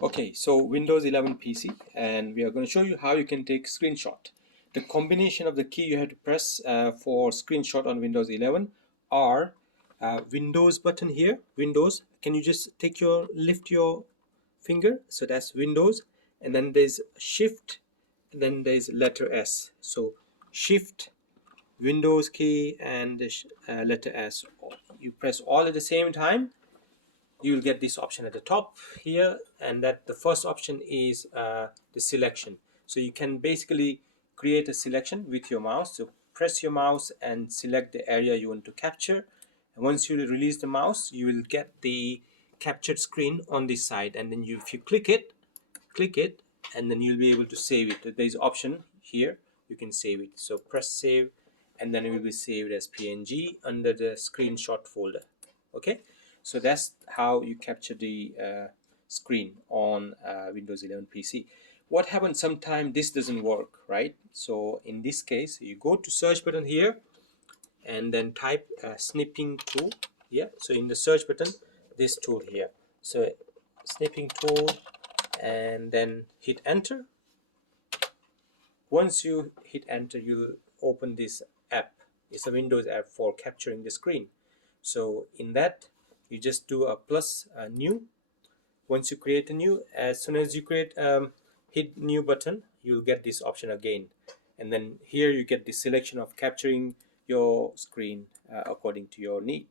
Okay, so Windows 11 PC, and we are going to show you how you can take screenshot. The combination of the key you have to press for screenshot on Windows 11 are Windows button here, Windows. Can you just lift your finger? So that's Windows, and then there's Shift, and then there's letter S. So Shift, Windows key, and the letter S. You press all at the same time, you will get this option at the top here, and that the first option is the selection. So you can basically create a selection with your mouse. So press your mouse and select the area you want to capture, and once you release the mouse, you will get the captured screen on this side, and then if you click it, and then you'll be able to save it. There's option here, you can save it. So press save, and then it will be saved as PNG under the screenshot folder. Okay, so that's how you capture the screen on Windows 11 PC. What happens sometimes this doesn't work, right? So in this case, you go to search button here and then type snipping tool. Yeah, so in the search button, this tool here, so snipping tool, and then hit enter. Once you hit enter, you'll open this app. It's a Windows app for capturing the screen. So in that, you just do a plus new. Once you create a new, as soon as you create hit new button, you'll get this option again, and then here you get the selection of capturing your screen according to your need,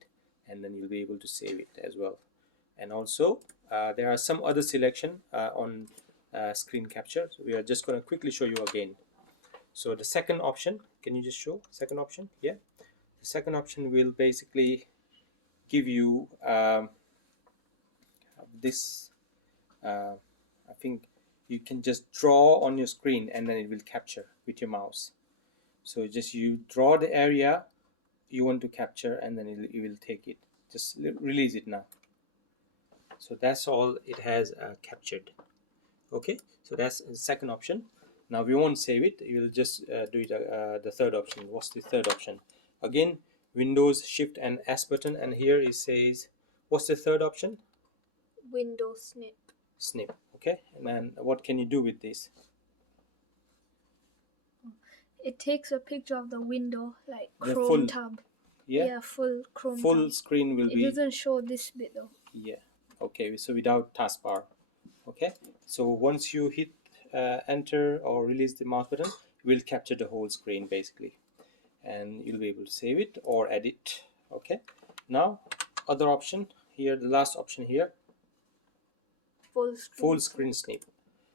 and then you'll be able to save it as well. And also there are some other selection on screen capture, so we are just going to quickly show you again. So the second option, can you just show second option? Yeah, the second option will basically give you this I think you can just draw on your screen, and then it will capture with your mouse. So just you draw the area you want to capture, and then it will take it. Just release it now. So that's all it has captured. Okay, so that's the second option. Now we won't save it, you will just do it the third option. What's the third option? Again, Windows Shift and S button, and here it says, what's the third option? Windows Snip. Okay, and then what can you do with this? It takes a picture of the window, like The Chrome full tab. Yeah, Full Chrome full tab. screen will be. It doesn't show this bit though. Yeah, okay, so without taskbar. Okay, so once you hit enter or release the mouse button, it will capture the whole screen basically, and you'll be able to save it or edit. Okay, now other option here, the last option here, full screen snip.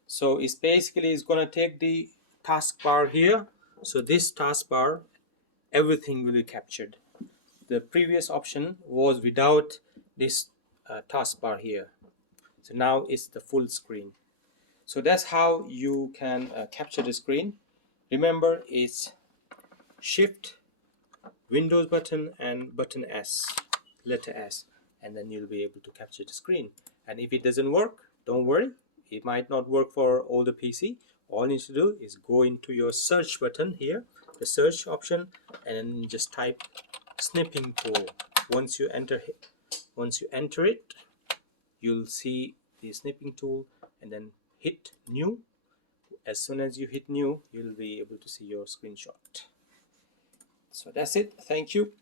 So it's basically going to take the taskbar here. So this taskbar, everything will be captured. The previous option was without this taskbar here. So now it's the full screen. So that's how you can capture the screen. Remember, it's Shift, Windows button, and button S, letter S, and then you'll be able to capture the screen. And if it doesn't work, don't worry, it might not work for all the PC. All you need to do is go into your search button here, the search option, and then just type snipping tool. Once you enter it, you'll see the snipping tool, and then hit new. As soon as you hit new, you'll be able to see your screenshot. So that's it. Thank you.